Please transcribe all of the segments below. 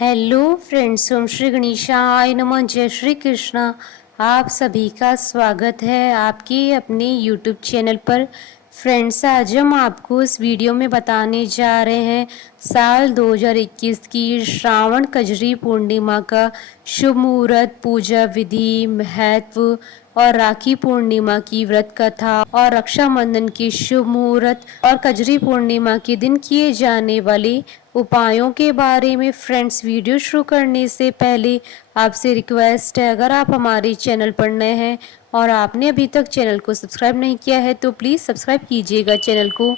Hello friends, ओम श्री गणेशाय नमः। जय श्री कृष्णा। आप सभी का स्वागत है आपके अपने यूट्यूब चैनल पर। फ्रेंड्स, आज हम आपको इस वीडियो में बताने जा रहे हैं साल 2021 की श्रावण कजरी पूर्णिमा का शुभ मुहूर्त, पूजा विधि, महत्व और राखी पूर्णिमा की व्रत कथा और रक्षाबंधन की शुभ मुहूर्त और कजरी पूर्णिमा के दिन किए जाने वाले उपायों के बारे में। फ्रेंड्स, वीडियो शुरू करने से पहले आपसे रिक्वेस्ट है, अगर आप हमारे चैनल पर नए हैं और आपने अभी तक चैनल को सब्सक्राइब नहीं किया है तो प्लीज़ सब्सक्राइब कीजिएगा चैनल को,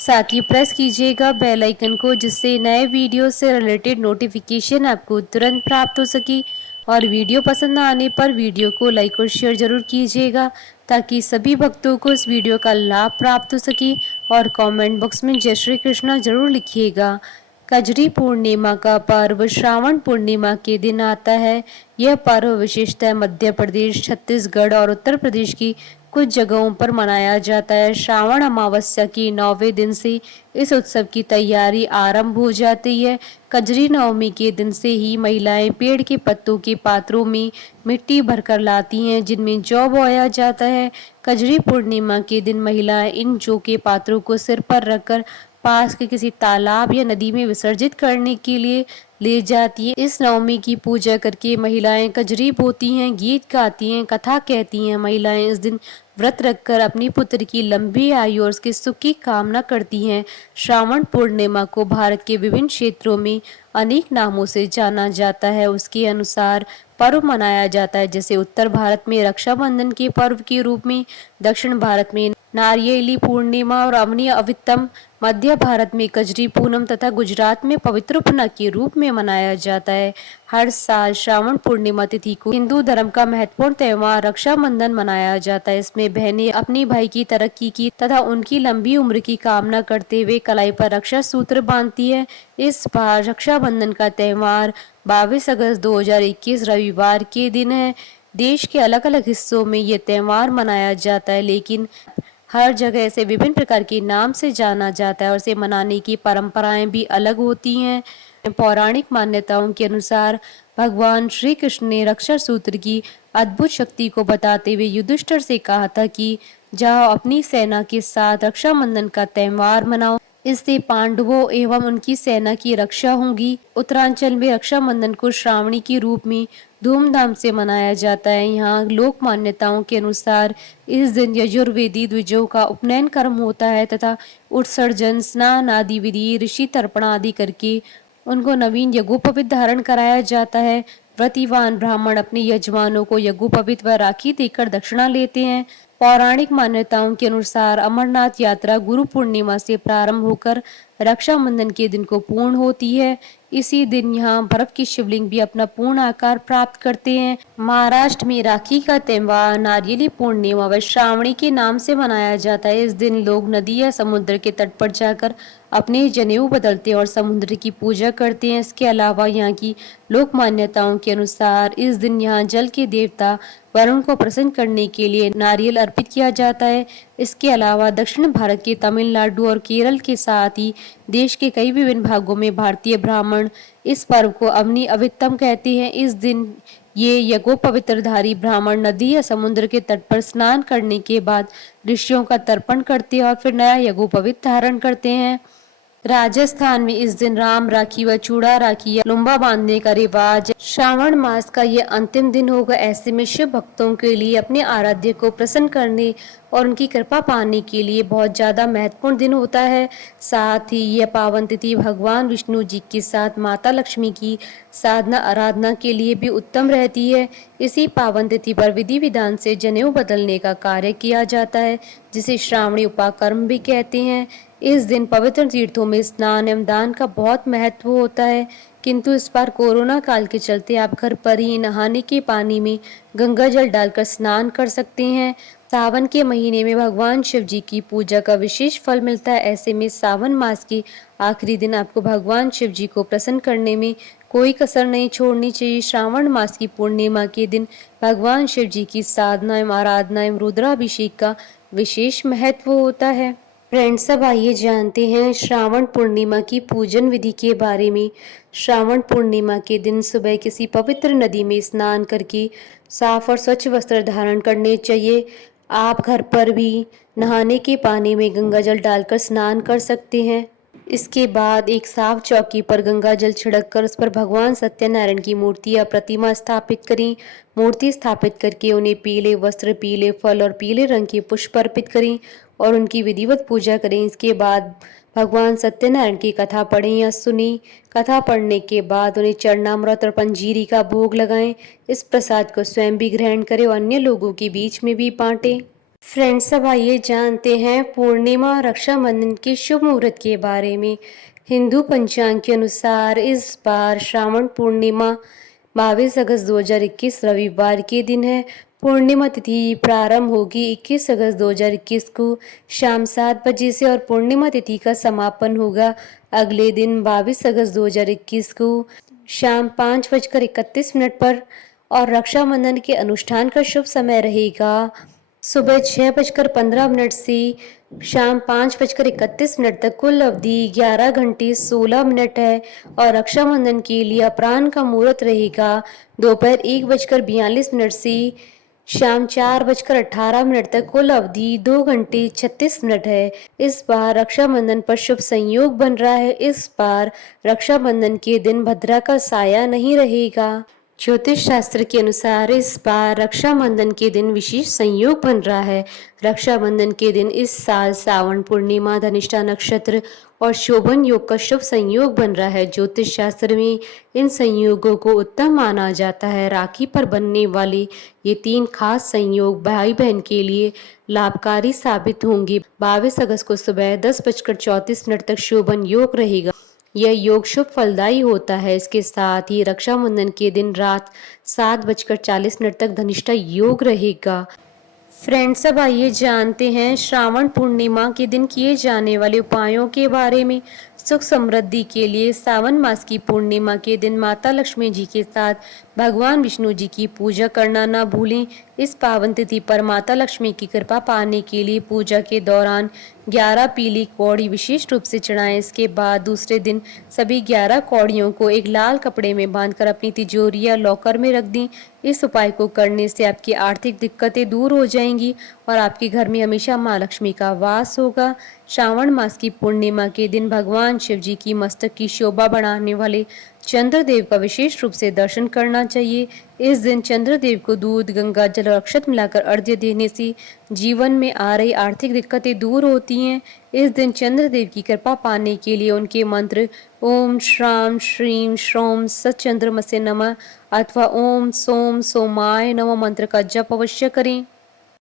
साथ ही प्रेस कीजिएगा बेल आइकन को, जिससे नए वीडियो से रिलेटेड नोटिफिकेशन आपको तुरंत प्राप्त हो सके। और वीडियो पसंद आने पर वीडियो को लाइक और शेयर जरूर कीजिएगा ताकि सभी भक्तों को इस वीडियो का लाभ प्राप्त हो सके। और कमेंट बॉक्स में जय श्री कृष्णा जरूर लिखिएगा। कजरी पूर्णिमा का पर्व श्रावण पूर्णिमा के दिन आता है। यह पर्व विशेषतः मध्य प्रदेश, छत्तीसगढ़ और उत्तर प्रदेश की कुछ जगहों पर मनाया जाता है। श्रावण अमावस्या की 9वें दिन से इस उत्सव की तैयारी आरंभ हो जाती है। कजरी नवमी के दिन से ही महिलाएं पेड़ के पत्तों के पात्रों में मिट्टी भरकर लाती हैं, जिनमें जौ बोया जाता है। कजरी पूर्णिमा के दिन महिलाएं इन जौ के पात्रों को सिर पर रखकर पास के किसी तालाब या नदी में विसर्जित करने के लिए ले जाती है। इस नवमी की पूजा करके महिलाएं कजरी बोती हैं, गीत गाती हैं, कथा कहती हैं। महिलाएं इस दिन व्रत रखकर अपनी पुत्र की लंबी आयु और उसके सुख की कामना करती हैं। श्रावण पूर्णिमा को भारत के विभिन्न क्षेत्रों में अनेक नामों से जाना जाता है। उसके अनुसार पर्व मनाया जाता है, जैसे उत्तर भारत में रक्षाबंधन के पर्व के रूप में, दक्षिण भारत में नारियेली पूर्णिमा और अवनी अवितम, मध्य भारत में कजरी पूनम तथा गुजरात में पवित्रपना के रूप में मनाया जाता है। हर साल श्रावण पूर्णिमा तिथि को हिंदू धर्म का महत्वपूर्ण त्योहार रक्षाबंधन मनाया जाता है। इसमें बहनें अपनी भाई की तरक्की की तथा उनकी लंबी उम्र की कामना करते हुए कलाई पर रक्षा सूत्र बांधती है। इस बार रक्षाबंधन का त्योहार 22 अगस्त 2021 रविवार के दिन है। देश के अलग अलग हिस्सों में ये त्योहार मनाया जाता है, लेकिन हर जगह इसे विभिन्न प्रकार के नाम से जाना जाता है और इसे मनाने की परंपराएं भी अलग होती हैं। पौराणिक मान्यताओं के अनुसार भगवान श्री कृष्ण ने रक्षा सूत्र की अद्भुत शक्ति को बताते हुए युधिष्ठिर से कहा था कि जाओ, अपनी सेना के साथ रक्षाबंधन का त्योहार मनाओ, इससे पांडवों एवं उनकी सेना की रक्षा होगी। उत्तरांचल में रक्षाबंधन को श्रावणी के रूप में धूमधाम से मनाया जाता है। यहाँ लोक मान्यताओं के अनुसार इस दिन यजुर्वेदी द्विजों का उपनयन कर्म होता है तथा उत्सर्जन, स्नान आदि विधि, ऋषि तर्पण आदि करके उनको नवीन यज्ञोपवीत धारण कराया जाता है। व्रतिवान ब्राह्मण अपने यजमानों को यज्ञोपवीत व राखी देकर दक्षिणा लेते हैं। पौराणिक मान्यताओं के अनुसार अमरनाथ यात्रा गुरु पूर्णिमा से प्रारंभ होकर रक्षाबंधन के दिन को पूर्ण होती है। इसी दिन यहाँ बर्फ की शिवलिंग भी अपना पूर्ण आकार प्राप्त करते हैं। महाराष्ट्र में राखी का त्योहार नारियली पूर्णिमा व श्रावणी के नाम से मनाया जाता है। इस दिन लोग नदी या समुद्र के तट पर जाकर अपने जनेऊ बदलते हैं और समुद्र की पूजा करते हैं। इसके अलावा यहाँ की लोक मान्यताओं के अनुसार इस दिन यहाँ जल के देवता वरुण को प्रसन्न करने के लिए नारियल अर्पित किया जाता है। इसके अलावा दक्षिण भारत के तमिलनाडु और केरल के साथ ही देश के कई विभिन्न भागों में भारतीय ब्राह्मण इस पर्व को अवनी अवितम कहते हैं। इस दिन ये यज्ञोपवीतधारी ब्राह्मण नदी या समुद्र के तट पर स्नान करने के बाद ऋषियों का तर्पण करते हैं और फिर नया यज्ञोपवीत धारण करते हैं। राजस्थान में इस दिन राम राखी व चूड़ा राखी या लुम्बा बांधने का रिवाज। श्रावण मास का ये अंतिम दिन होगा। ऐसे में शिव भक्तों के लिए अपने आराध्य को प्रसन्न करने और उनकी कृपा पाने के लिए बहुत ज्यादा महत्वपूर्ण दिन होता है। साथ ही यह पावन तिथि भगवान विष्णु जी के साथ माता लक्ष्मी की साधना आराधना के लिए भी उत्तम रहती है। इसी पावन तिथि पर विधि विधान से जनेऊ बदलने का कार्य किया जाता है, जिसे श्रावणी उपाकर्म भी कहते हैं। इस दिन पवित्र तीर्थों में स्नान एवं दान का बहुत महत्व होता है, किंतु इस बार कोरोना काल के चलते आप घर पर ही नहाने के पानी में गंगा जल डालकर स्नान कर सकते हैं। सावन के महीने में भगवान शिव जी की पूजा का विशेष फल मिलता है। ऐसे में सावन मास के आखिरी दिन आपको भगवान शिव जी को प्रसन्न करने में कोई कसर नहीं छोड़नी चाहिए। श्रावण मास की पूर्णिमा के दिन भगवान शिव जी की साधना एवं आराधना एवं रुद्राभिषेक का विशेष महत्व होता है। फ्रेंड्स, अब आइए जानते हैं श्रावण पूर्णिमा की पूजन विधि के बारे में। श्रावण पूर्णिमा के दिन सुबह किसी पवित्र नदी में स्नान करके साफ और स्वच्छ वस्त्र धारण करने चाहिए। आप घर पर भी नहाने के पानी में गंगा जल डालकर स्नान कर सकते हैं। इसके बाद एक साफ चौकी पर गंगा जल छिड़क कर उस पर भगवान सत्यनारायण की मूर्ति या प्रतिमा स्थापित करें। मूर्ति स्थापित करके उन्हें पीले वस्त्र, पीले फल और पीले रंग के पुष्प अर्पित करें और उनकी विधिवत पूजा करें। इसके बाद भगवान सत्यनारायण की कथा पढ़ें या सुनी। कथा पढ़ने के बाद उन्हें चरणामृत और पंजीरी का भोग लगाएं। इस प्रसाद को स्वयं भी ग्रहण करें और अन्य लोगों के बीच में भी बांटें। फ्रेंड्स, अब आइए जानते हैं पूर्णिमा और रक्षाबंधन के शुभ मुहूर्त के बारे में। हिंदू पंचांग के अनुसार इस बार श्रावण पूर्णिमा 22 अगस्त 2021 रविवार के दिन है। पूर्णिमा तिथि प्रारंभ होगी 21 अगस्त 2021 को शाम 7 बजे से और पूर्णिमा तिथि का समापन होगा अगले दिन 22 अगस्त 2021 को शाम 5:31 पर। और रक्षाबंधन के अनुष्ठान का शुभ समय रहेगा सुबह 6:15 से शाम 5:31 तक। कुल अवधि 11 घंटे 16 मिनट है और रक्षाबंधन के लिए अपराह्न का मुहूर्त रहेगा दोपहर 1:42 से शाम 4:18 तक। कुल अवधि 2 घंटे 36 मिनट है। इस बार रक्षाबंधन पर शुभ संयोग बन रहा है। इस बार रक्षाबंधन के दिन भद्रा का साया नहीं रहेगा। ज्योतिष शास्त्र के अनुसार इस बार रक्षाबंधन के दिन विशेष संयोग बन रहा है। रक्षाबंधन के दिन इस साल सावन पूर्णिमा, धनिष्ठा नक्षत्र और शोभन योग का शुभ संयोग बन रहा है। ज्योतिष शास्त्र में इन संयोगों को उत्तम माना जाता है। राखी पर बनने वाले ये 3 खास संयोग भाई बहन के लिए लाभकारी साबित होंगे। 22 अगस्त को सुबह 10:34 तक शोभन योग रहेगा। यह योग शुभ फलदायी होता है। इसके साथ ही रक्षाबंधन के दिन रात 7:40 तक धनिष्ठा योग रहेगा। फ्रेंड्स, अब आइए जानते हैं श्रावण पूर्णिमा के दिन किए जाने वाले उपायों के बारे में। सुख समृद्धि के लिए सावन मास की पूर्णिमा के दिन माता लक्ष्मी जी के साथ भगवान विष्णु जी की पूजा करना ना भूलें। इस पावन तिथि पर माता लक्ष्मी की कृपा पाने के लिए पूजा के दौरान 11 पीली कौड़ी विशेष रूप से चढ़ाएं। इसके बाद दूसरे दिन सभी 11 कौड़ियों को एक लाल कपड़े में बांधकर अपनी तिजोरी या लॉकर में रख दें। इस उपाय को करने से आपकी आर्थिक दिक्कतें दूर हो जाएंगी और आपके घर में हमेशा माँ लक्ष्मी का वास होगा। श्रावण मास की पूर्णिमा के दिन भगवान शिव जी की मस्तक की शोभा बढ़ाने वाले चंद्रदेव का विशेष रूप से दर्शन करना चाहिए। इस दिन चंद्रदेव को दूध, गंगा जल और अक्षत मिलाकर अर्घ्य देने से जीवन में आ रही आर्थिक दिक्कतें दूर होती हैं। इस दिन चंद्रदेव की कृपा पाने के लिए उनके मंत्र ओम श्राम श्रीम श्रोम सच्चंद्रमसे नमः अथवा ओम सोम सोमाय नमः मंत्र का जप अवश्य करें।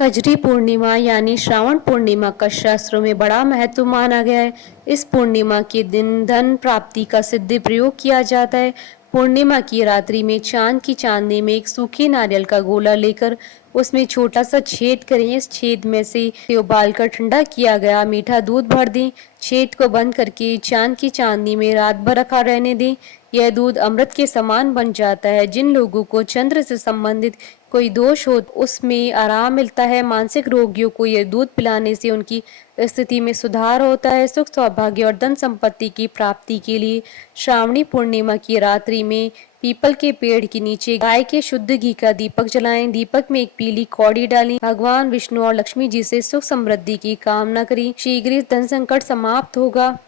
कजरी पूर्णिमा यानी श्रावण पूर्णिमा का शास्त्रों में बड़ा महत्व माना गया है। इस पूर्णिमा के दिन धन प्राप्ति का सिद्ध प्रयोग किया जाता है। पूर्णिमा की रात्रि में चांद की चांदनी में एक सूखे नारियल का गोला लेकर उसमें छोटा सा छेद करें। इस छेद में से उबालकर ठंडा किया गया मीठा दूध भर दें। छेद को बंद करके चांद की चांदनी में रात भर रखा रहने दें। यह दूध अमृत के समान बन जाता है। जिन लोगों को चंद्र से संबंधित कोई दोष हो उसमें आराम मिलता है। मानसिक रोगियों को यह दूध पिलाने से उनकी स्थिति में सुधार होता है। सुख, सौभाग्य और धन संपत्ति की प्राप्ति के लिए श्रावणी पूर्णिमा की रात्रि में पीपल के पेड़ के नीचे गाय के शुद्ध घी का दीपक जलाएं। दीपक में एक पीली कौड़ी डालें। भगवान विष्णु और लक्ष्मी जी से सुख समृद्धि की कामना करें। शीघ्र धन संकट समाप्त होगा।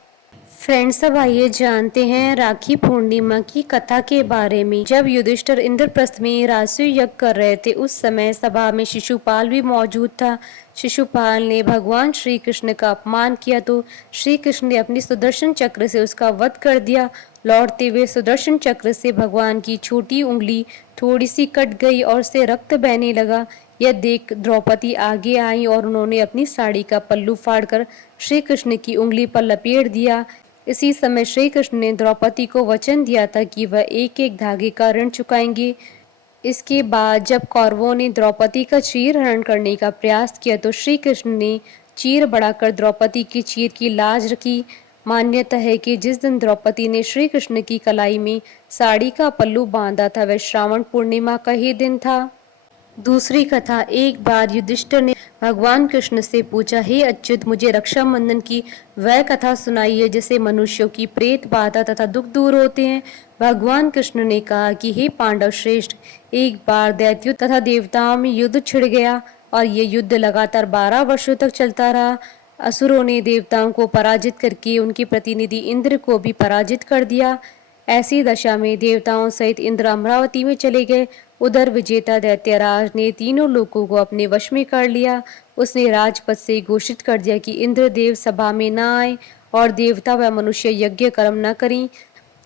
फ्रेंड्स, अब आइए जानते हैं राखी पूर्णिमा की कथा के बारे में। जब युधिष्ठिर इंद्रप्रस्थ में राजसूय यज्ञ कर रहे थे उस समय सभा में शिशुपाल भी मौजूद था। शिशुपाल ने भगवान श्री कृष्ण का अपमान किया तो श्री कृष्ण ने अपनी सुदर्शन चक्र से उसका वध कर दिया। लौटते हुए सुदर्शन चक्र से भगवान की छोटी उंगली थोड़ी सी कट गई और उससे रक्त बहने लगा। यह देख द्रौपदी आगे आई और उन्होंने अपनी साड़ी का पल्लू फाड़कर श्री कृष्ण की उंगली पर लपेट दिया। इसी समय श्री कृष्ण ने द्रौपदी को वचन दिया था कि वह एक एक धागे का ऋण चुकाएंगे। इसके बाद जब कौरवों ने द्रौपदी का चीर हरण करने का प्रयास किया तो श्री कृष्ण ने चीर बढ़ाकर द्रौपदी की चीर की लाज रखी। मान्यता है कि जिस दिन द्रौपदी ने श्री कृष्ण की कलाई में साड़ी का पल्लू बांधा था वह श्रावण पूर्णिमा का ही दिन था। दूसरी कथा, एक बार युधिष्ठिर ने भगवान कृष्ण से पूछा, हे अच्युत, मुझे रक्षाबंधन की वह कथा सुनाइए जिससे मनुष्यों की प्रेत बाधा तथा दुख दूर होते हैं। भगवान कृष्ण ने कहा कि हे पांडव श्रेष्ठ, एक बार दैत्यों तथा देवताओं में युद्ध छिड़ गया और ये युद्ध लगातार 12 वर्षों तक चलता रहा। असुरों ने देवताओं को पराजित करके उनके प्रतिनिधि इंद्र को भी पराजित कर दिया। ऐसी दशा में देवताओं सहित इंद्र अमरावती में चले गए। उधर विजेता दैत्यराज ने तीनों लोगों को अपने वश में कर लिया। उसने राजपद से घोषित कर दिया कि इंद्रदेव सभा में न आए और देवता व मनुष्य यज्ञ कर्म न करें।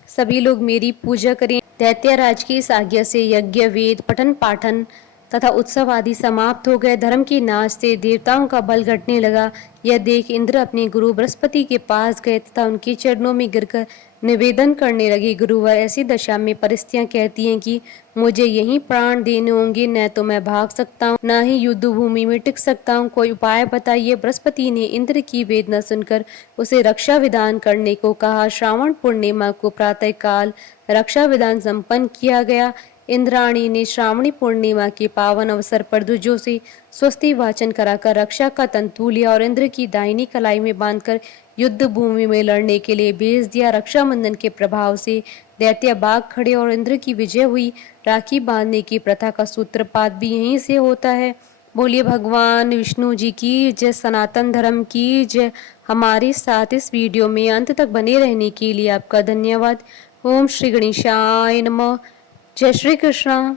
सभी लोग मेरी पूजा करें। दैत्यराज की इस आज्ञा से यज्ञ, वेद, पठन पाठन तथा उत्सव आदि समाप्त हो गए। धर्म के नाश से देवताओं का बल घटने लगा। यह देख इंद्र अपने गुरु बृहस्पति के पास गए तथा उनके चरणों में गिरकर निवेदन करने लगे, गुरुवर, ऐसी दशा में परिस्थितियां कहती हैं कि मुझे यहीं प्राण देने होंगे, न तो मैं भाग सकता हूँ, न ही युद्ध भूमि में टिक सकता हूँ। कोई उपाय बताइए। बृहस्पति ने इंद्र की वेदना सुनकर उसे रक्षा विधान करने को कहा। श्रावण पूर्णिमा को प्रातः काल रक्षा विधान संपन्न किया गया। इंद्राणी ने श्रावणी पूर्णिमा के पावन अवसर पर ध्वजों से स्वस्ति वाचन कराकर रक्षा का तंतु लिया और इंद्र की दाहिनी कलाई में बांधकर युद्ध भूमि में लड़ने के लिए भेज दिया। रक्षाबंधन के प्रभाव से दैत्य भाग खड़े और इंद्र की विजय हुई। राखी बांधने की प्रथा का सूत्रपात भी यहीं से होता है। बोलिए भगवान विष्णु जी की जय, सनातन धर्म की जय। हमारे साथ इस वीडियो में अंत तक बने रहने के लिए आपका धन्यवाद। ओम श्री गणेशाय नमः। जय श्री कृष्ण।